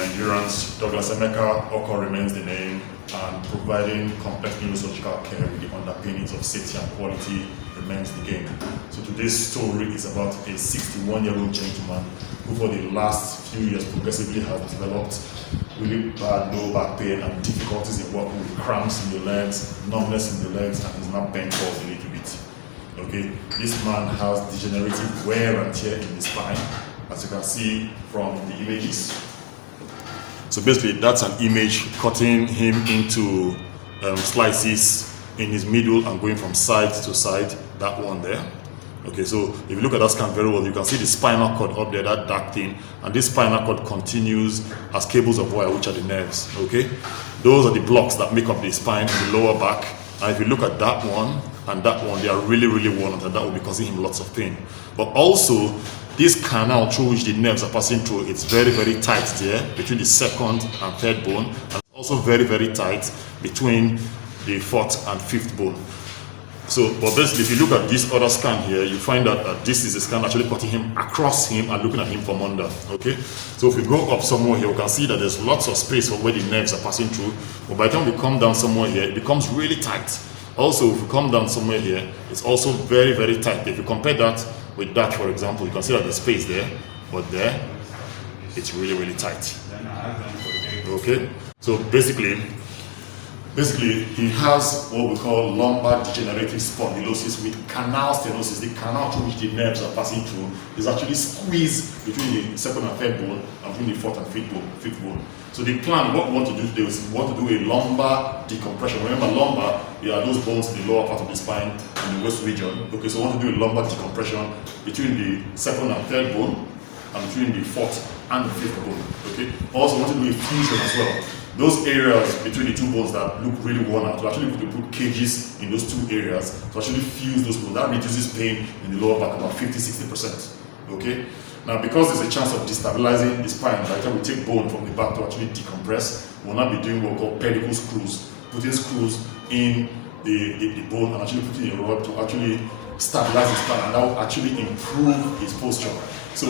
Nigerians. Douglas Emeka Oko remains the name, and providing complex neurosurgical care with the underpinnings of safety and quality remains the game. So today's story is about a 61-year-old gentleman who for the last few years progressively has developed really bad low back pain and difficulties in working with cramps in the legs, numbness in the legs, and he's now bent forward a little bit. Okay, this man has degenerative wear and tear in the spine, as you can see from the images. So basically, that's an image cutting him into slices in his middle and going from side to side, that one there. Okay, so if you look at that scan very well, you can see the spinal cord up there, that dark thing, and this spinal cord continues as cables of wire, which are the nerves. Okay, those are the blocks that make up the spine in the lower back. And if you look at that one and that one, they are really, really worn out, and that will be causing him lots of pain. But also, this canal through which the nerves are passing through, it's very, very tight there between the second and third bone, and also very, very tight between the fourth and fifth bone. So, but basically, if you look at this other scan here, you find that this is a scan actually cutting him across him and looking at him from under. Okay, so if we go up somewhere here, we can see that there's lots of space for where the nerves are passing through. But by the time we come down somewhere here, it becomes really tight. Also, if we come down somewhere here, it's also very, very tight. If you compare that with that, for example, you can see that there's space there, but there, it's really, really tight. Okay, so basically he has what we call lumbar degenerative spondylosis with canal stenosis. The canal through which the nerves are passing through is actually squeezed between the second and third bone and between the fourth and fifth bone. So the plan, what we want to do today is we want to do a lumbar decompression. Remember, lumbar, there are those bones in the lower part of the spine in the waist region. Okay, so we want to do a lumbar decompression between the second and third bone and between the fourth and the fifth bone. Okay, also we want to do a fusion as well. Those areas between the two bones that look really worn out, we actually put cages in those two areas to actually fuse those bones. That reduces pain in the lower back about 50-60%. Okay? Now, because there's a chance of destabilizing the spine, by the time we take bone from the back to actually decompress, we'll not be doing what we call pedicle screws, putting screws in the bone and actually putting a rod to actually stabilize the spine, and that will actually improve his posture. So,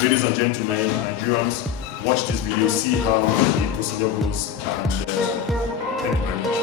ladies and gentlemen, Nigerians, watch this video, see how the procedure goes, and thank you very much.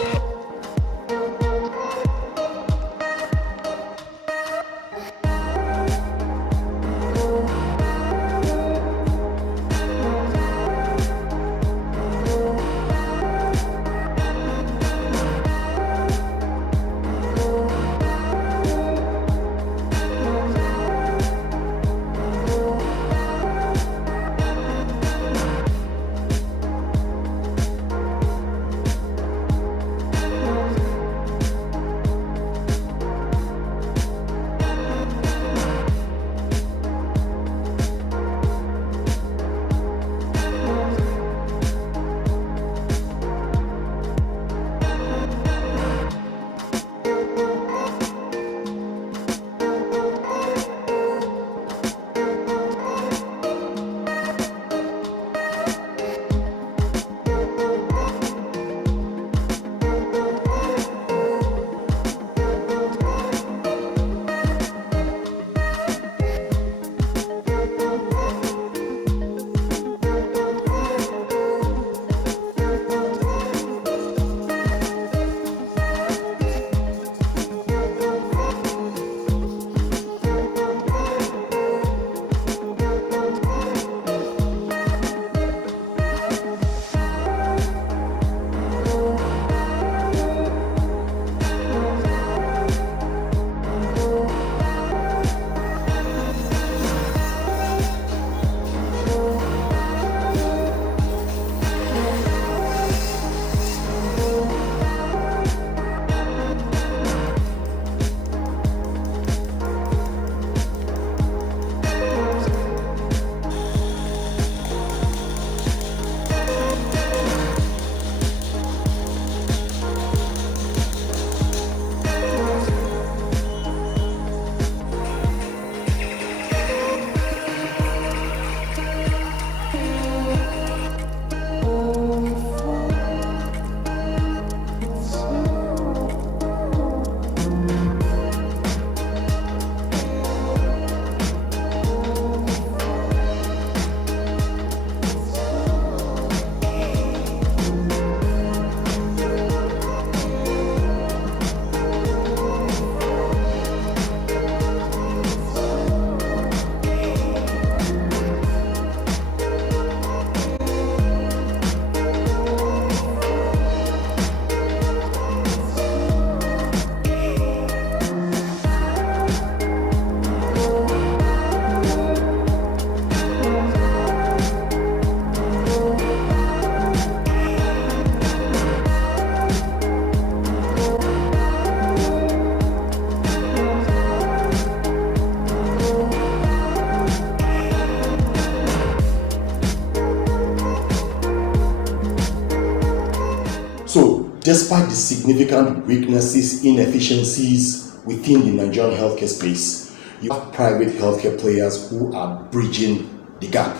despite the significant weaknesses, inefficiencies within the Nigerian healthcare space, you have private healthcare players who are bridging the gap.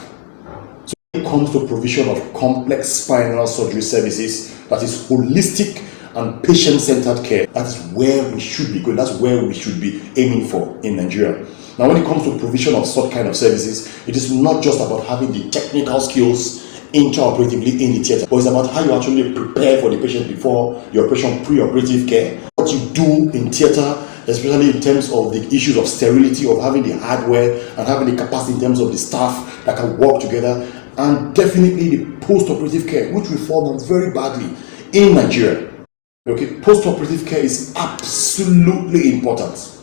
So when it comes to provision of complex spinal surgery services, that is holistic and patient-centered care, that is where we should be going. That's where we should be aiming for in Nigeria. Now, when it comes to provision of such kind of services, it is not just about having the technical skills intraoperatively in the theater, but it's about how you actually prepare for the patient before the operation, pre-operative care. What you do in theater, especially in terms of the issues of sterility, of having the hardware and having the capacity in terms of the staff that can work together, and definitely the post-operative care, which we fall down very badly in Nigeria. Okay, post-operative care is absolutely important.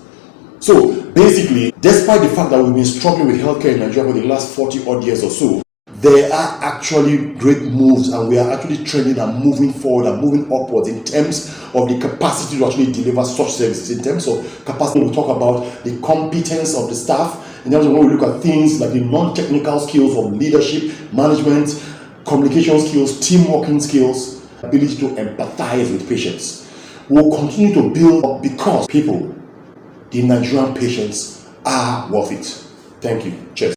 So basically, despite the fact that we've been struggling with healthcare in Nigeria for the last 40 odd years or so, there are actually great moves, and we are actually trending and moving forward and moving upwards in terms of the capacity to actually deliver such services. In terms of capacity, we talk about the competence of the staff. In terms of when we look at things like the non-technical skills of leadership, management, communication skills, team working skills, ability to empathize with patients. We'll continue to build up because people, the Nigerian patients, are worth it. Thank you. Cheers.